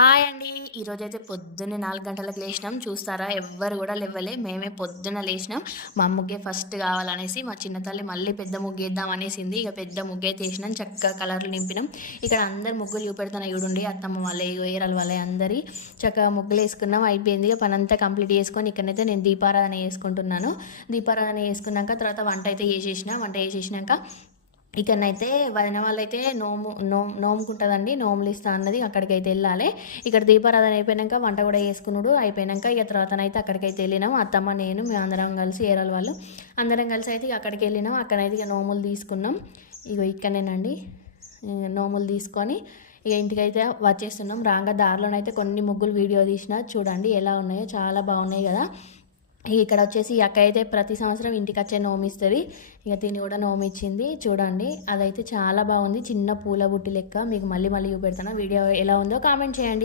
Hi అండి. ఈరోజైతే పొద్దున్నే 4 గంటలకు లేసినాం. చూస్తారా ఎవ్వరు గూడా లెవ్వలే. మేమే పొద్దున్న లేసినాం. మా ముగ్గే ఫస్ట్ కావాలనేసి మా చిన్న తల్లి మళ్ళీ పెద్ద ముగ్గేద్దాం అనేసింది. ఇక పెద్ద ముగ్గైతే ఏసినాం. చక్కగా కలర్లు నింపినాం. ఇక్కడ అందరు ముగ్గులు చూపెడుతున్నా చూడండి. అత్తమ్మ వాళ్ళే, ఏరాల వాళ్ళే అందరి చక్కగా ముగ్గులేసుకున్నాం. అయిపోయింది. ఇక పనంతా కంప్లీట్ చేసుకొని ఇక్కడనైతే నేను దీపారాధన చేసుకుంటున్నాను. దీపారాధన చేసుకున్నాక తర్వాత వంట అయితే చేసేసిన. వంట చేసేసినాక ఇక్కడనైతే వదిన వాళ్ళైతే నోముకుంటుందండి. నోములు ఇస్తా అన్నది. అక్కడికైతే వెళ్ళాలి. ఇక్కడ దీపారాధన అయిపోయాక వంట కూడా చేసుకున్నాడు. అయిపోయాక ఇక తర్వాతనైతే అక్కడికైతే వెళ్ళినాం. అత్తమ్మ నేను మేము అందరం కలిసి ఏరాల వాళ్ళు అందరం కలిసి అయితే ఇక అక్కడికి వెళ్ళినాం. అక్కడైతే ఇక నోములు తీసుకున్నాం. ఇక ఇక్కడనేనండి నోములు తీసుకొని ఇక ఇంటికైతే వచ్చేస్తున్నాం. రాగా దారిలోనైతే కొన్ని ముగ్గులు వీడియో తీసిన చూడండి ఎలా ఉన్నాయో, చాలా బాగున్నాయి కదా. ఇక్కడ వచ్చేసి ఈ అక్క అయితే ప్రతి సంవత్సరం ఇంటికి వచ్చే నోమిస్తుంది. ఇక తిని కూడా నోమిచ్చింది చూడండి. అదైతే చాలా బాగుంది. చిన్న పూల బుట్టి లెక్క. మీకు మళ్ళీ చూపెడతాను. వీడియో ఎలా ఉందో కామెంట్ చేయండి.